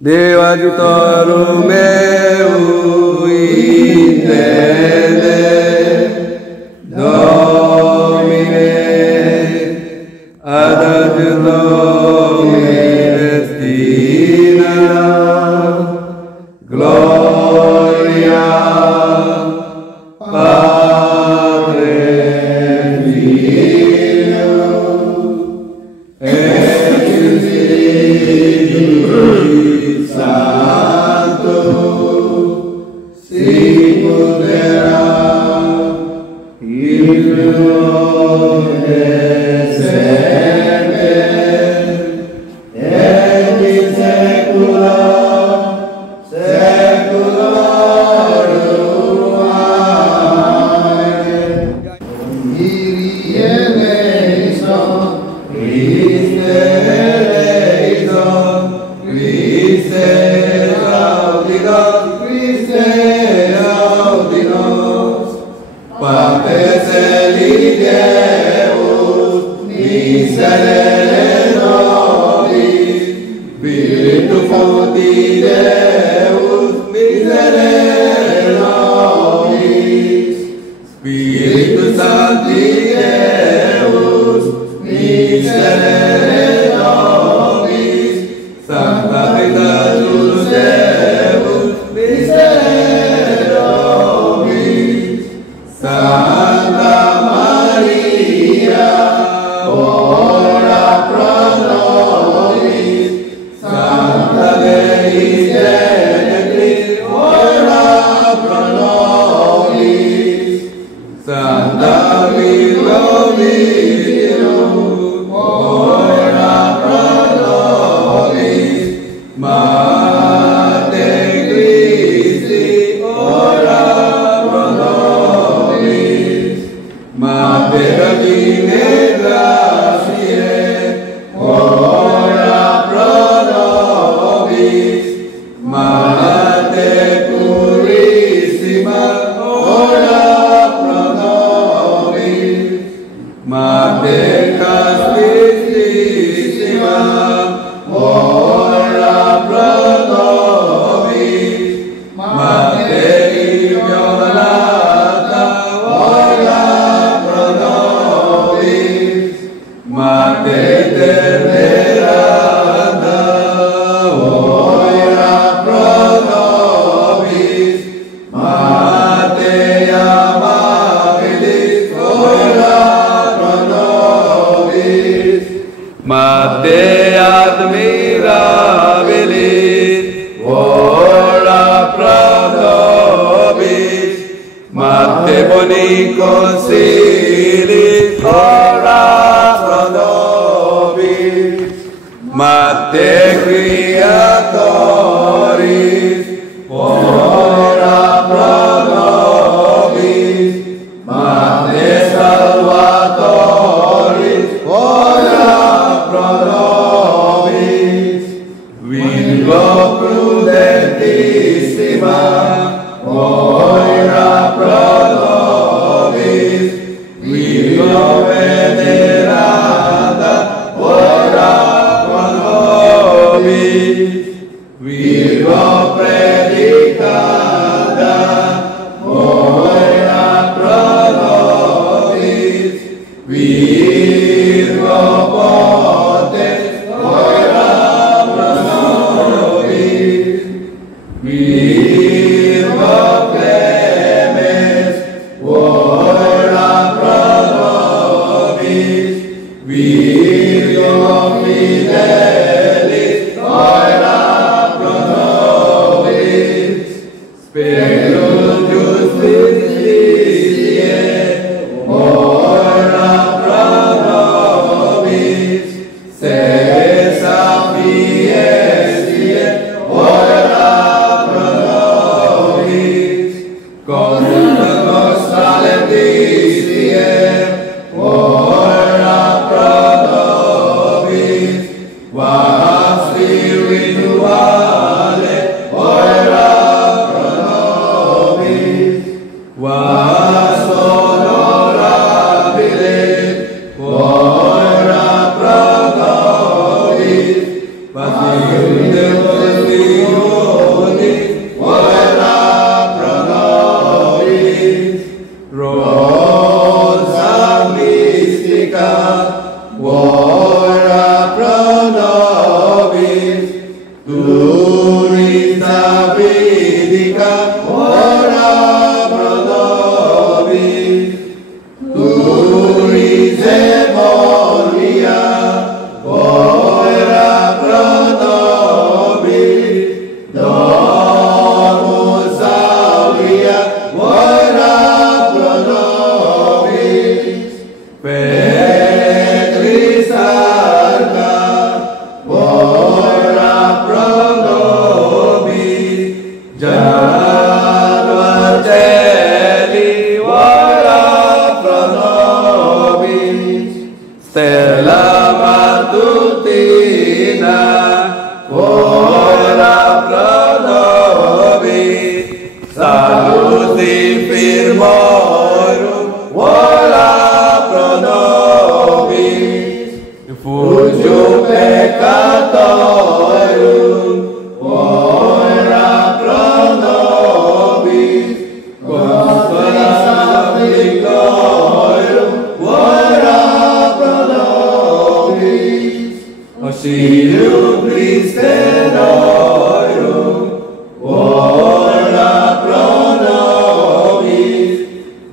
Devajutorum meu intende, Domine, ad adjuntem destina, gloria, Padre, Filio, et Spiritus Sancto, sicut erat in semper, et in saecula saeculorum. Amen. Kyrie eleison, Christe eleison, Christe audinos, Christe audinos. Pater Deus, miserere nobis, Spiritus Sancti Deus, miserere nobis, Spiritus Sancti Deus, miserere nobis, Sancta Trinitas Deus, miserere nobis, Santa Maria, ora pro nobis, Santa Dei Genitris, ora pro nobis, Santa Virgo Virginum, ora pro nobis, Mater Christi, ora pro nobis, Mater Reginae Gratiae, ora pro nobis, Mater Purissima, ora pro nobis, Mater Castissima, ora pro nobis, Mater Immaculata, ora pro nobis, Mater Veneranda, ora pro nobis, Mater Amabilis, ora pro nobis, Mater Admirabilis, ora pro nobis, Mater Boni Consilis, ora pro nobis, Mater Creatoris, ora pro nobis, Mater Salvatoris, ora pro nobis, Virgo Prudentissima, ora pro nobis, Virgo Veneranda, ora pro nobis, Virgo Pasildevotioni, ora pro nobis. Rosa mystica, ora pro nobis. Turis Davidica, ora pro nobis. Turis Evonia, ora pro nobis. Domus Aurea, ora pro nobis. Petris Arca, ora pro nobis. Januarcelli, ora pro nobis. Stella Matutina, ora pro nobis. Saluti firmorum, ora pro nobis. Refugium peccatorum, ora pro nobis. Consolis afflictorum, ora pro nobis. Auxilium Christe norum, ora pro nobis.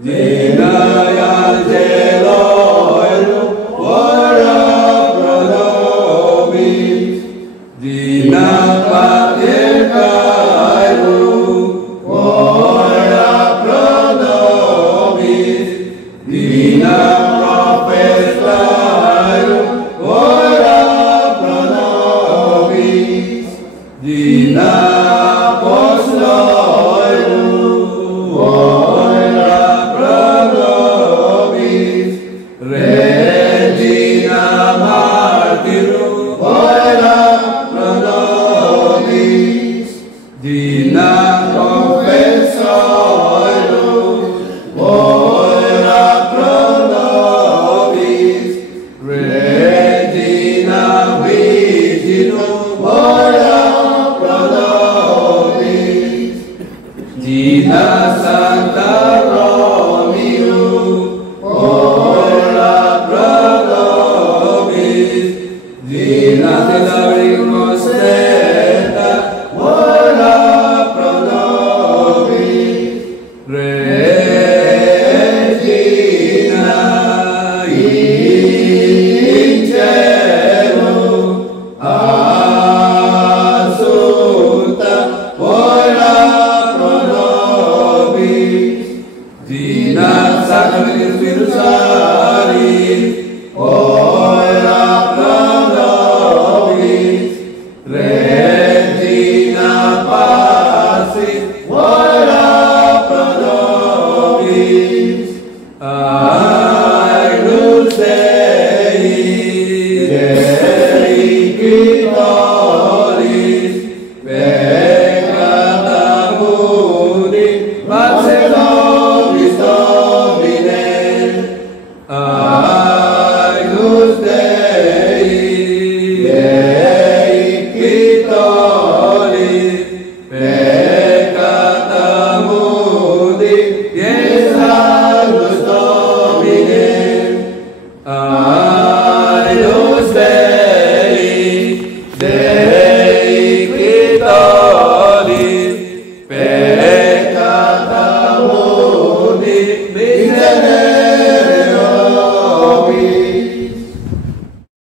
Dinae angelorum, ora pro nobis. Dina patriarcharum, ora pro nobis. Dina profetarum, ora pro nobis. Dina apostolorum, ora pro nobis. Regina martyrum, ora pro nobis. Dina confessorum, ora pro nobis. Regina virginum,